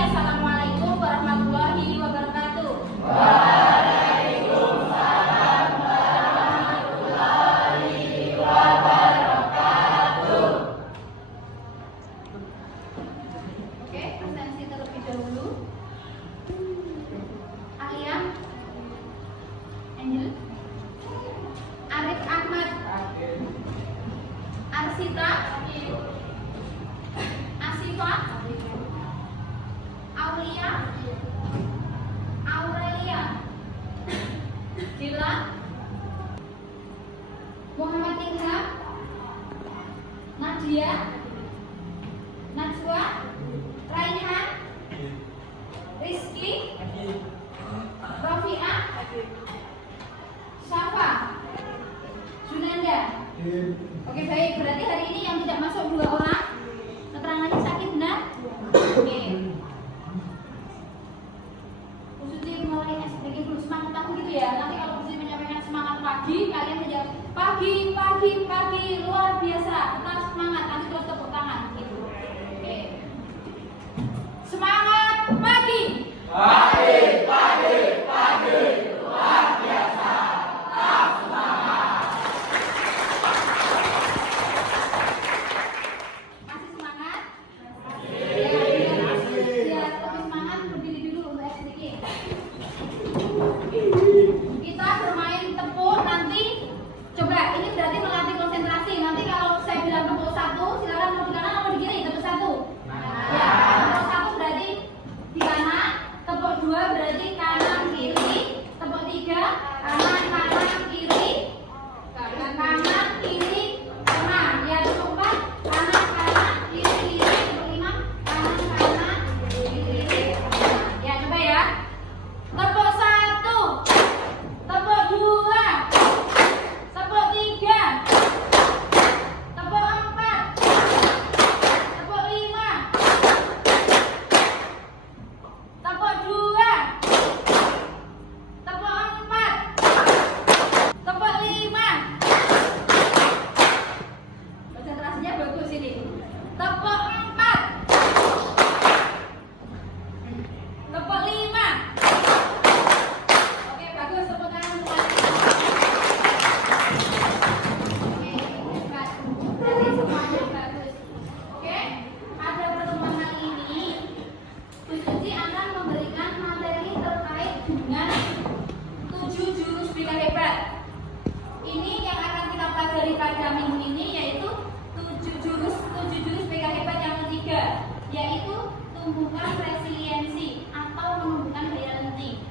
Assalamualaikum warahmatullahi wabarakatuh. Waalaikumsalam warahmatullahi wabarakatuh. Oke, presensi terlebih dahulu. Alia, Angel, Arif Ahmad, Arsita, Asifa, Aulia, Aurelia, Dila, Muhammad Ilham, Nadia, Najwa, Raihan, Rizky, Rafi'ah, Syafa, Junanda. Oke, baik, berarti hari ini yang tidak masuk 2 orang. Keterangannya sakit, benar? Oke. Khususnya mulai SPG dulu semangat aku gitu ya. Nanti kalau khususnya menyampaikan semangat pagi, kalian menjawab pagi, luar biasa, tetap semangat, nanti terus tepuk tangan gitu. Oke. Semangat pagi. Pagi, luar biasa. Tetap semangat. Masih semangat? Biar lebih semangat, berdiri dulu untuk SPG. Kita bermain tepuk nanti. Coba, ini berarti melatih konsentrasi. Nanti kalau saya bilang tepuk 1, silakan mau di kanan atau di kiri. Tepuk 1. Ya, tepuk 1 berarti di kanan. Tepuk 2 berarti kanan kiri. Tepuk 3 kanan kiri. Kanan kiri kanan. Ya, tepuk 4 kanan kiri. Tepuk 5 kanan kiri. Ya, coba ya. Tepuk 1. Tepuk 2. Tepuk 3. Tepuk 4. Tepuk 5. Tepuk 2. Tepuk 4. Tepuk 5. Konsentrasinya bagus ini. Tepuk 4. Tepuk 5. Oke, bagus, tepuk tangan semua. Oke, hebat. Berarti semuanya bagus. Oke, pada pertemuan kali ini Bu Suci akan memberikan materi terkait dengan 7 jurus BK hebat. Ini yang akan kita pelajari pada minggu ini yaitu 7 jurus BK hebat yang ketiga, yaitu tumbuhkan resiliensi atau menumbuhkan daya lenting.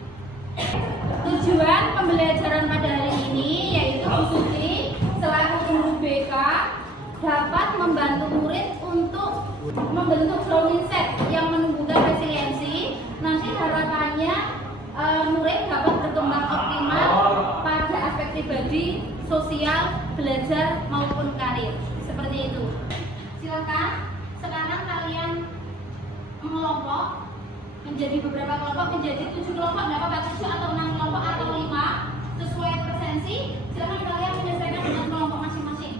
Tujuan pembelajaran pada hari ini yaitu Bu Suci selaku guru BK dapat membantu murid untuk membentuk growth mindset yang menumbuhkan resiliensi. Nanti harapannya murid dapat berkembang optimal pada aspek pribadi, sosial, belajar maupun karir. Seperti itu. Silakan sekarang kalian mengelompok menjadi beberapa kelompok, menjadi 7 kelompok, nggak apa-apa 7 atau 6 kelompok atau 5 sesuai presensi. Silakan kalian menyesuaikan dengan kelompok masing-masing.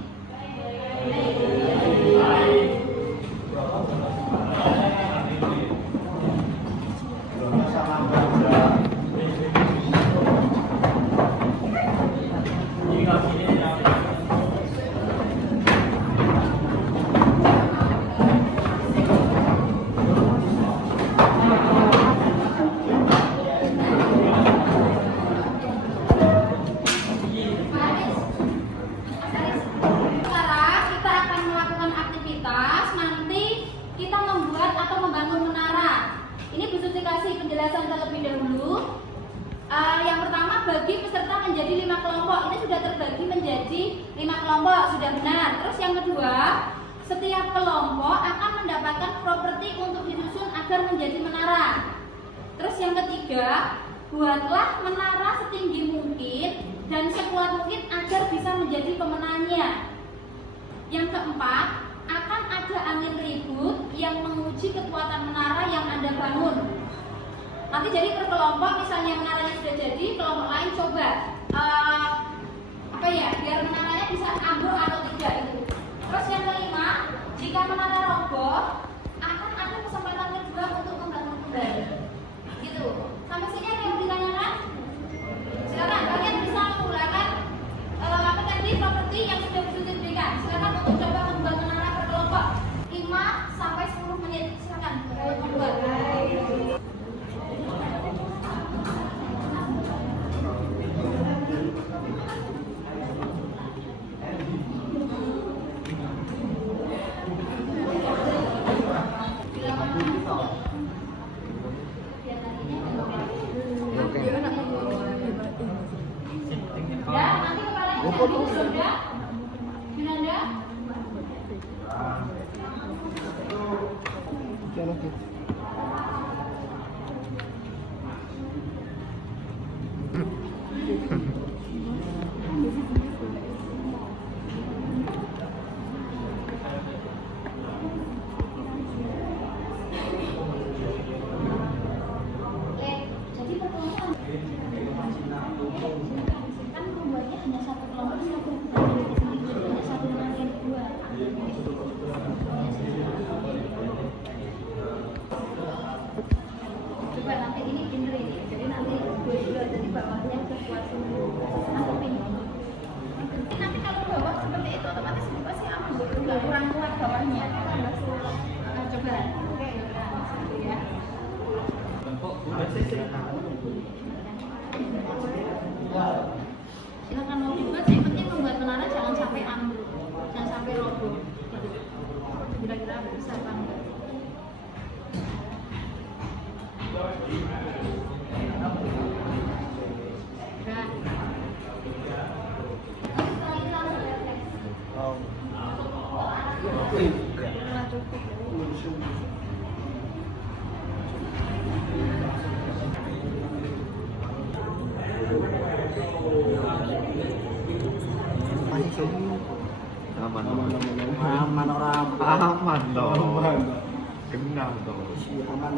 Sekarang kita akan melakukan aktivitas. Nanti kita membuat atau membangun menara. Ini Bu Suci kasih penjelasan terlebih dahulu. Yang pertama, bagi peserta menjadi 5 kelompok. Ini sudah terbagi menjadi 5 kelompok, sudah benar. Terus yang kedua, setiap kelompok akan mendapatkan properti untuk disusun agar menjadi menara. Terus yang ketiga, buatlah menara setinggi mungkin dan sekuat mungkin agar bisa menjadi pemenangnya. Yang keempat, akan ada angin ribut yang menguji kekuatan menara yang Anda bangun. Nanti jadi per kelompok, misalnya menaranya sudah jadi, kelompok lain coba biar menaranya bisa ambruk atau tidak itu. Terus yang kelima, jika menara roboh, akan ada kesempatan kedua untuk membangun Yunda? Yunanda? Jadi pertemuan kan membuatnya hanya satu kelompok satu hanya satu dengan dua. Coba nanti ini bener ini, jadi nanti dua jadi bawahnya berbuat nanti kalau bawah seperti itu otomatis pasti aman, nggak kurang kuat bawahnya. Coba, oke ya. Silakan mau dibuat, yang penting membuat menara jangan sampai ambruk, jangan sampai roboh. Kira-kira bisa apa enggak? Aman orang Aman dong. Genap dong. aman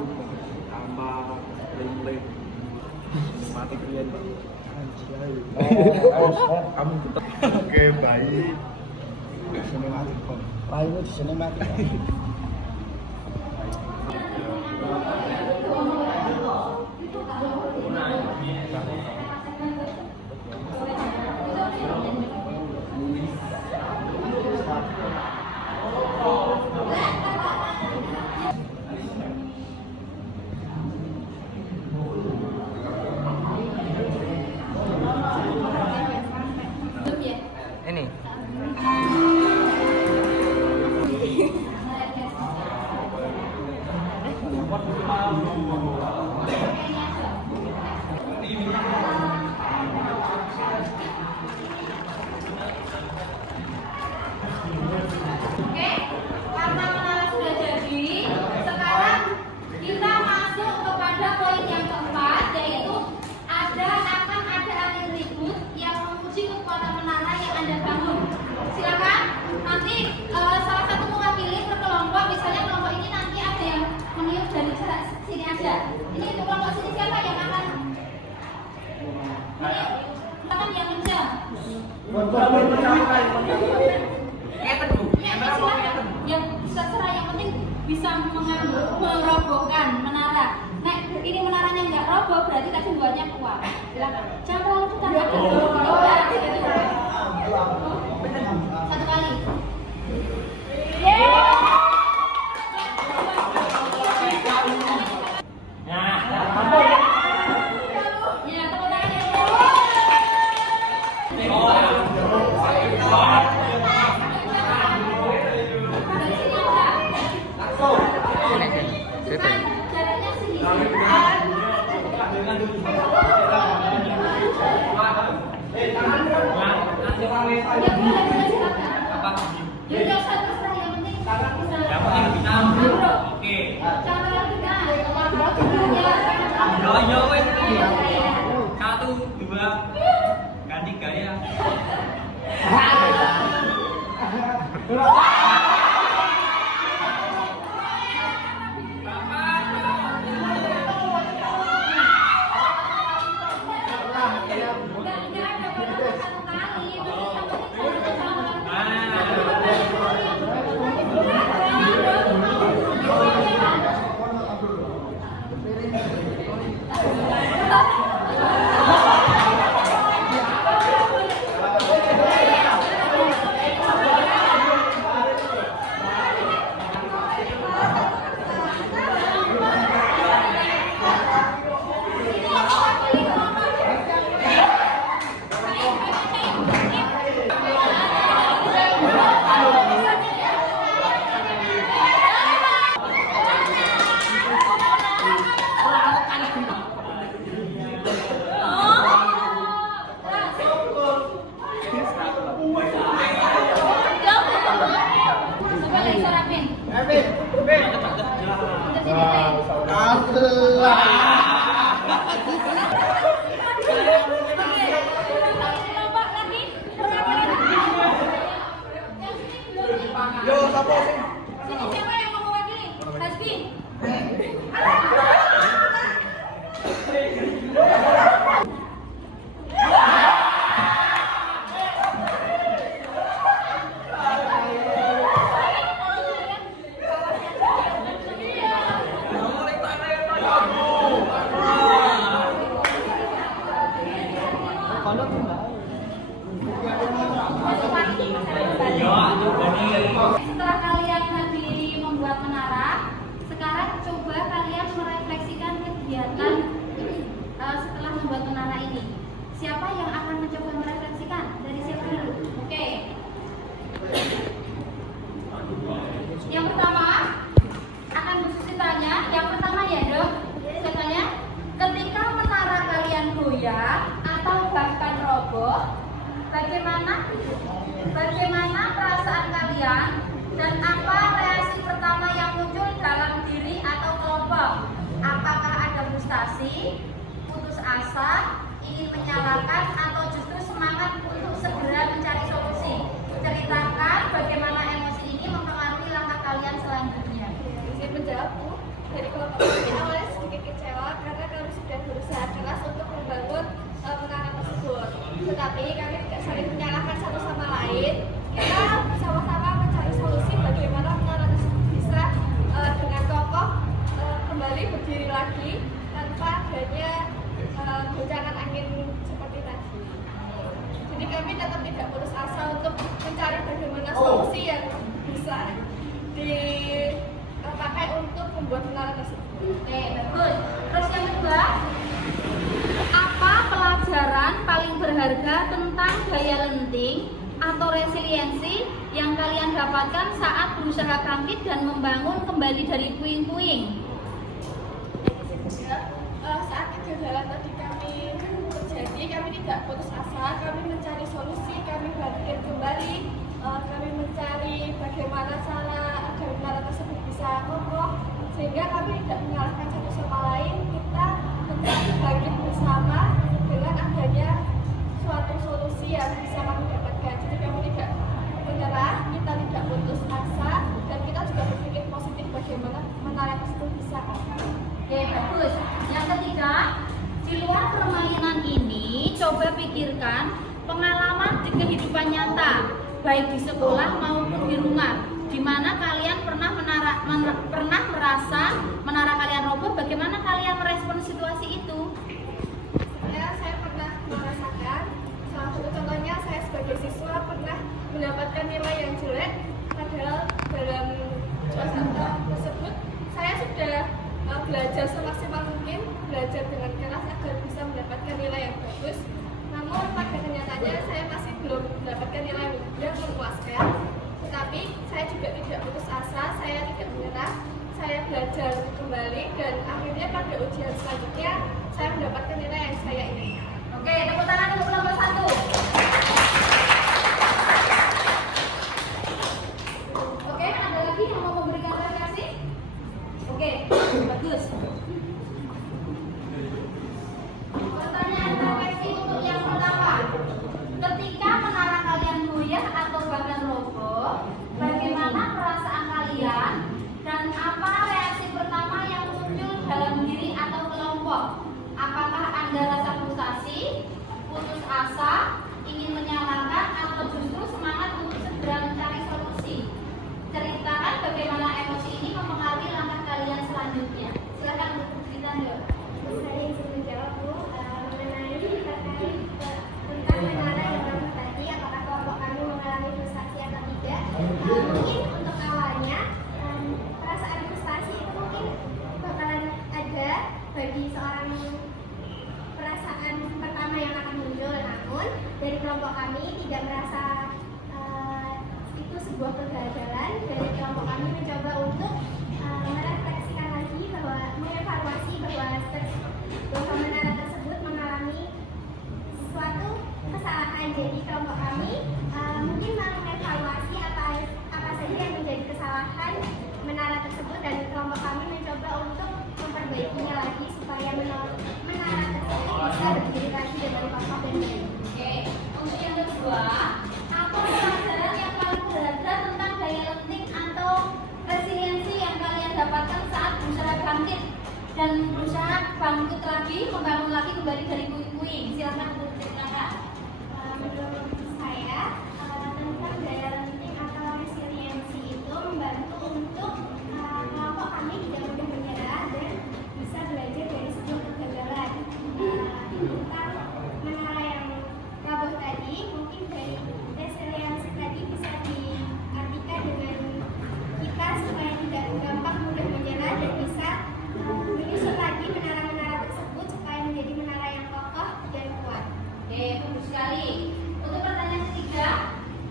tambah lem mati kalian Kamu tetap oke baik. sinematik kok lainnya di sinematik Ini. Oke, karena menara sudah jadi, sekarang kita masuk kepada poin yang keempat, yaitu akan ada angin ribut yang menguji kekuatan menara yang Anda bangun. Silakan nanti salah satu mewakili per kelompok, misalnya kelompok ini nanti ada yang meniup dari jarak sini aja. Ini untuk kelompok sini siapa yang akan meniup? Akan yang kencang. Yang terserah, yang penting bisa merobohkan menara. Nah, ini menaranya nggak roboh berarti tadi buahnya kuat. Silakan. Jangan terlalu kencang. Satu kali. Ya, tepuk tangan. Jaraknya sini. Satu, dua, ganti gaya. Yo, siapa sih? Sini siapa yang mau mewakili? Hasbi. Kalau enggak. Setelah kalian hadiri membuat menara, sekarang coba kalian merefleksikan kegiatan setelah membuat menara ini. Siapa yang akan mencoba merefleksikan? Dari siapa dulu? Oke. Yang pertama akan Susi tanya. Yang pertama ya dok, saya tanya. Ketika menara kalian goyah atau bahkan roboh, bagaimana perasaan kalian dan apa reaksi pertama yang muncul dalam diri atau kelompok? Apakah ada frustasi, putus asa, ingin menyalahkan, atau justru semangat untuk segera mencari solusi? Ceritakan bagaimana emosi ini mempengaruhi langkah kalian selanjutnya. Saya menjawabku dari kelompok kami awalnya sedikit kecewa karena kami sudah berusaha keras untuk membangun menara tersebut. Tetapi kami tidak saling menyalahkan satu sama lain. Kita bersama-sama mencari solusi bagaimana menara tersebut bisa dengan kokoh kembali berdiri lagi tanpa adanya goncangan angin seperti tadi. Jadi kami tetap tidak putus asa untuk mencari bagaimana solusi yang bisa dipakai untuk membuat menara tersebut. Oke, bagus. Terus yang kedua, apa pelajaran paling berharga tentang daya lenting atau resiliensi yang kalian dapatkan saat berusaha bangkit dan membangun kembali dari puing-puing? Saat kegagalan tadi kami terjadi, kami tidak putus asa, kami mencari solusi, kami bangkit kembali, kami mencari bagaimana cara agar menara tersebut bisa kokoh, sehingga kami tidak menyalahkan satu sama lain. Kita tetap bangkit bersama dengan adanya suatu solusi yang bisa kami dapatkan. Jadi kami tidak menyerah, kita tidak putus asa, dan kita juga berpikir positif bagaimana menara tersebut bisa kokoh. Oke, bagus. Yang ketiga, di luar permainan ini, coba pikirkan pengalaman di kehidupan nyata, baik di sekolah maupun di rumah, di mana kalian pernah merasa menara kalian roboh. Bagaimana kalian merespon situasi itu? Saya pernah merasakan, salah satu contohnya saya sebagai siswa pernah mendapatkan nilai yang jelek, padahal dalam suasana tersebut saya sudah belajar semaksimal mungkin, belajar dengan keras agar bisa mendapatkan nilai yang bagus. Namun pada kenyataannya saya masih belum mendapatkan nilai yang memuaskan. Tetapi saya juga tidak putus asa, saya tidak menyerah, saya belajar kembali dan akhirnya pada ujian selanjutnya saya mendapatkan nilai yang saya inginkan. Oke, tepuk tangan untuk nomor 1. Oke, ada lagi yang mau memberikan refleksi? Oke, bagus. Pertanyaan refleksi untuk yang pertama. Ketika menara kalian goyah atau bahkan roboh, bagaimana perasaan kalian dan apa reaksi pertama yang muncul dalam diri atau kelompok? Apakah Anda rasa frustasi, putus asa, ingin menyalahkan, atau justru semangat untuk segera mencari solusi? Ceritakan bagaimana emosi ini mempengaruhi langkah kalian selanjutnya. Silakan untuk cerita dulu. Saya ingin menjawab mengenai terkait tentang menara yang bagus tadi, apakah kelompok kami mengalami frustasi atau tidak? Mungkin untuk awalnya perasaan frustasi itu mungkin bakalan ada bagi seorang perasaan pertama yang akan muncul. Namun dari kelompok kami tidak merasa itu sebuah kegagalan. Dari kelompok kami mencoba untuk merefleksikan lagi bahwa mengevaluasi bahwa menara tersebut mengalami suatu kesalahan. Jadi kelompok kami mungkin mengevaluasi apa saja yang menjadi kesalahan menara tersebut, dan kelompok kami mencoba untuk memperbaiki memperbaikinya lagi supaya menara tersebut bisa berdiri lagi dengan kokoh dan baik. Oke, untuk yang kedua, apa pelajaran yang paling berharga tentang daya lenting atau resiliensi yang kalian dapatkan saat berusaha bangkit dan berusaha bangkit lagi, membangun lagi kembali dari puing-puing? Silakan Bu Kakak. Menurut saya tentang daya lenting atau resiliensi itu membantu untuk kelompok kami tidak mudah menyerah dan bisa belajar dari sebuah kegagalan. Tentang menara yang roboh tadi, mungkin dari resiliensi tadi bisa diartikan dengan kita supaya tidak gampang mudah menyerah dan bisa menyusun lagi menara-menara tersebut supaya menjadi menara yang kokoh dan kuat. Oke, bagus sekali. Untuk pertanyaan ketiga,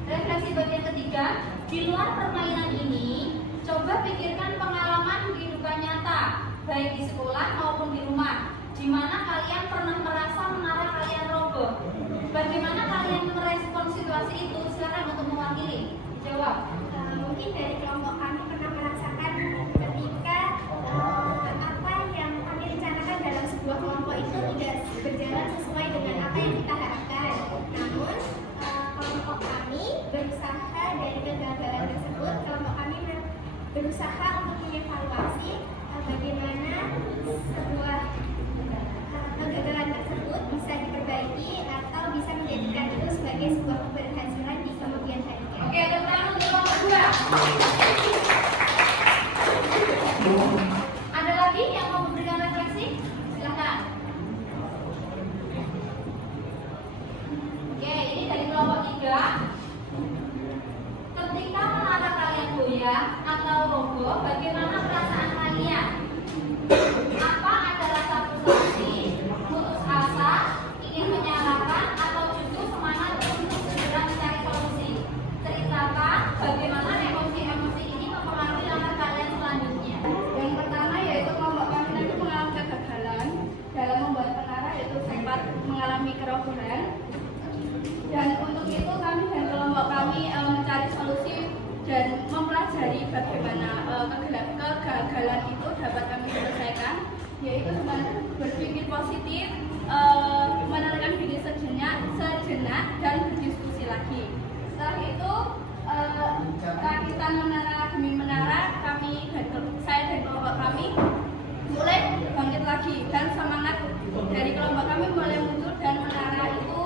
refleksi bagian ketiga, di luar permainan ini, coba pikirkan pengalaman kehidupan nyata, baik di sekolah maupun di rumah, di mana kalian pernah merasa menara kalian roboh. Bagaimana kalian merespon situasi itu? Silakan untuk mewakili. Jawab. Mungkin dari kelompok kami pernah merasakan ketika apa yang kami rencanakan dalam sebuah kelompok itu tidak berjalan sesuai dengan apa yang kita harapkan. Namun kelompok kami berusaha dari kegagalan tersebut, kelompok kami berusaha untuk mengevaluasi bagaimana sebuah kegagalan tersebut bisa diperbaiki atau bisa menjadikan itu sebagai sebuah keberhasilan di kemudian harinya. Oke, tepuk tangan untuk kelompok kedua. Ada lagi yang mau memberikan refleksi? Silakan. Oke, ini dari kelompok 3. Ketika menara kalian goyah atau roboh, bagaimana perasaan kalian? Apa ada rasa frustasi, putus asa, ingin menyalahkan, atau justru semangat untuk segera mencari solusi? Ceritakan bagaimana emosi-emosi ini mempengaruhi langkah kalian selanjutnya. Yang pertama yaitu kelompok kami tadi mengalami kegagalan dalam membuat menara, yaitu sempat mengalami kerobohan. Dan untuk itu kami dan kelompok kami mencari solusi dan mempelajari bagaimana kegagalan itu dapat kami selesaikan, yaitu dengan berpikir positif, menenangkan diri sejenak dan berdiskusi lagi. Setelah itu rakitan menara demi menara, saya dan kelompok kami mulai bangkit lagi dan semangat dari kelompok kami mulai muncul dan menara itu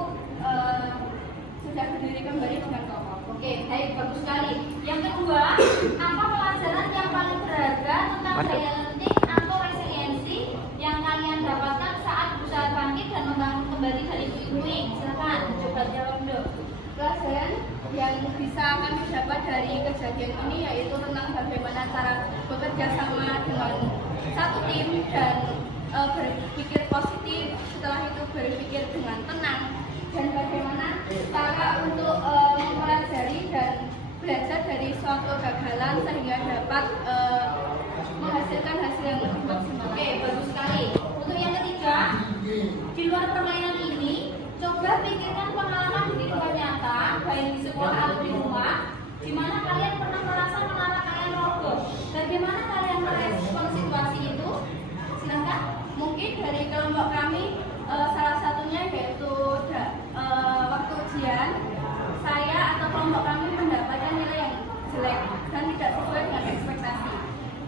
sudah berdiri kembali dengan kokoh. Oke, baik, bagus sekali. Yang kedua, apa pelajaran yang paling berharga tentang daya lenting atau resiliensi yang kalian dapatkan saat berusaha bangkit dan membangun kembali dari puing-puing? Silakan, coba jawab dong. Pelajaran yang bisa kami dapat dari kejadian ini yaitu tentang bagaimana cara bekerja sama dengan satu tim dan berpikir positif, setelah itu berpikir dengan tenang, dan bagaimana cara untuk mempelajari dan belajar dari suatu kegagalan sehingga dapat menghasilkan hasil yang lebih maksimal. Oke, bagus sekali. Untuk yang ketiga, di luar permainan ini, coba pikirkan pengalaman di kehidupan nyata, baik di sekolah atau di rumah, di mana kalian pernah merasa menara kalian roboh. Bagaimana kalian merespon situasi itu? Silakan. Mungkin dari kelompok kami salah satunya yaitu waktu ujian, saya atau kelompok kami mendapatkan nilai yang jelek dan tidak sesuai dengan ekspektasi.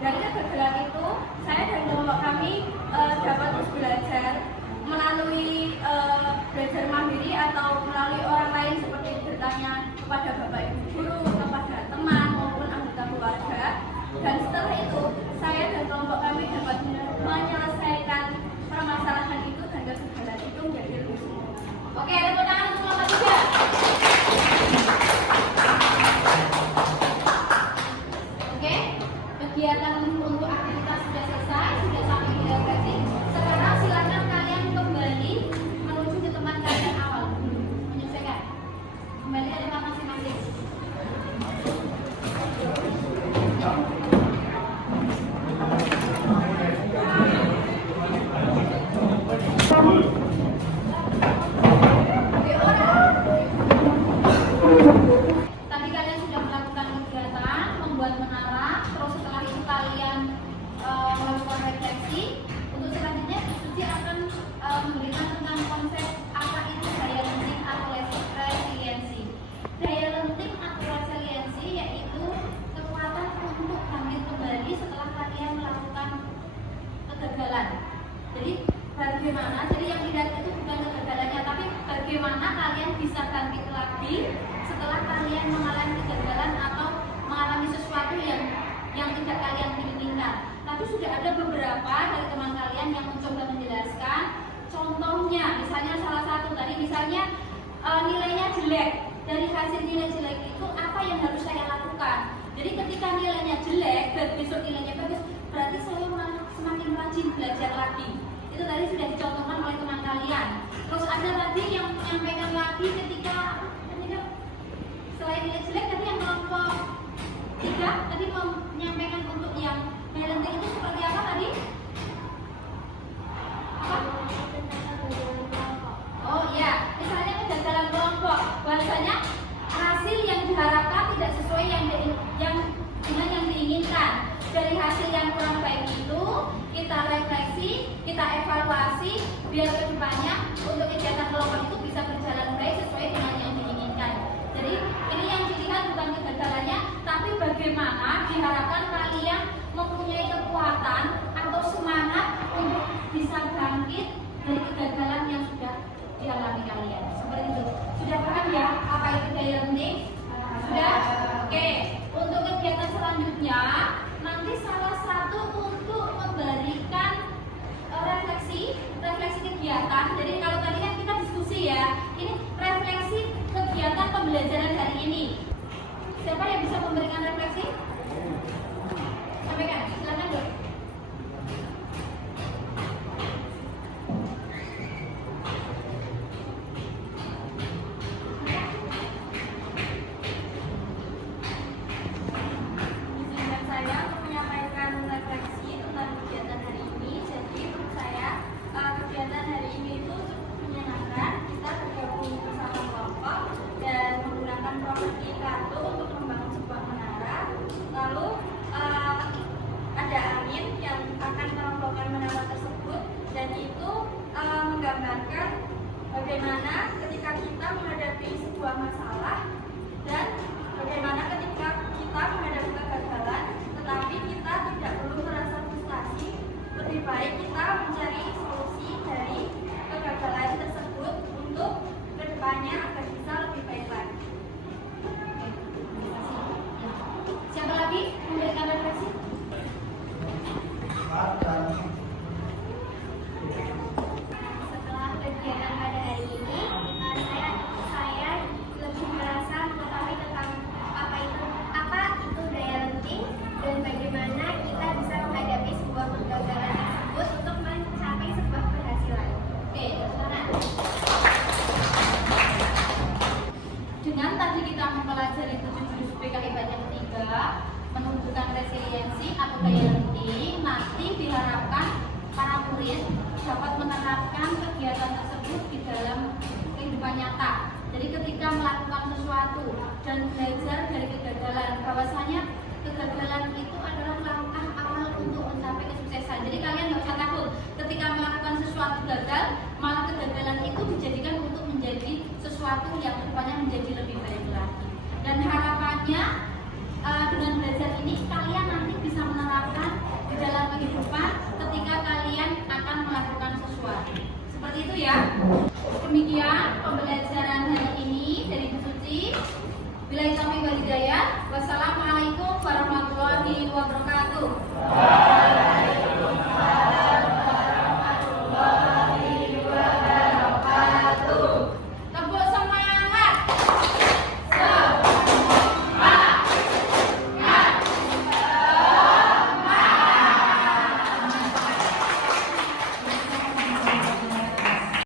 Dari kegagalan itu, saya dan kelompok kami dapat terus belajar melalui belajar mandiri atau melalui orang lain seperti bertanya kepada bapak ibu guru, kepada teman maupun anggota keluarga. Dan setelah itu, saya dan kelompok kami dapat menyelesaikan permasalahan itu dan kegagalan itu menjadi lebih sempurna. Oke, tepuk tangan untuk kelompok 3. Oke, kegiatan untuk aktivitas sudah selesai, sudah sampai di Jadi bagaimana? Jadi yang dilihat itu bukan kegagalannya, tapi bagaimana kalian bisa bangkit lagi setelah kalian mengalami kegagalan atau mengalami sesuatu yang tidak kalian inginkan. Tapi sudah ada beberapa dari teman kalian yang mencoba menjelaskan. Contohnya, misalnya salah satu tadi, misalnya nilainya jelek. Dari hasil nilai jelek itu apa yang harus saya lakukan? Jadi ketika nilainya jelek dan besok nilainya bagus, berarti saya semakin rajin belajar lagi. Itu tadi sudah dicontohkan oleh teman kalian. Terus ada tadi yang menyampaikan lagi ketika selain nilai jelek tadi yang kelompok 3 tadi menyampaikan untuk yang parenting itu seperti apa tadi? Apa? Oh iya, misalnya kegagalan kelompok, bahasanya hasil yang diharapkan tidak sesuai dengan yang diinginkan. Dari hasil yang kurang baik itu kita refleksi, kita evaluasi biar kedepannya untuk kegiatan kelompok itu bisa berjalan baik sesuai dengan yang diinginkan. Jadi ini yang dilihat bukan kegagalannya, tapi bagaimana diharapkan kalian mempunyai kekuatan atau semangat untuk bisa bangkit dari kegagalan yang sudah dialami kalian. Seperti itu. Sudah paham ya apa itu gaya learning? Sudah? Oke. Untuk kegiatan selanjutnya nanti salah satu untuk memberikan refleksi kegiatan. Jadi kalau tadi kan kita diskusi ya, ini refleksi kegiatan pembelajaran hari ini. Siapa yang bisa memberikan refleksi? Sampaikan, silakan dulu. Izinkan saya untuk menyampaikan refleksi tentang kegiatan hari ini. Jadi menurut saya kegiatan hari ini itu cukup menyenangkan. Kita bergabung bersama kelompok dan menggunakan properti kartu untuk membangun sebuah menara. Lalu ada angin yang akan merobohkan menara tersebut, dan itu menggambarkan bagaimana ketika kita menghadapi sebuah masalah dan bagaimana ketika kita menghadapi kegagalan, tetapi kita tidak perlu merasa frustasi. Lebih baik kita mencari solusi dari kegagalan tersebut untuk kedepannya agar bisa lebih baik lagi. Siapa lagi memberikan refleksi? Setelah kegiatan pada hari ini, saya lebih merasa mengetahui tentang apa itu daya lenting dan bagaimana kita bisa menghadapi sebuah kegagalan tersebut untuk mencapai sebuah keberhasilan. Oke, silakan. Dengan tadi kita mempelajari 7 jurus PKIBAT yang ketiga, menunjukkan resiliensi atau daya lenting, nanti diharapkan para murid dapat menerapkan kegiatan tersebut di dalam kehidupan nyata. Jadi ketika melakukan sesuatu dan belajar dari kegagalan, bahwasanya kegagalan itu adalah langkah awal untuk mencapai kesuksesan. Jadi kalian nggak usah takut ketika melakukan sesuatu gagal, malah kegagalan itu dijadikan untuk menjadi sesuatu yang kedepannya menjadi lebih baik lagi. Dan harapannya dengan belajar ini kalian nanti bisa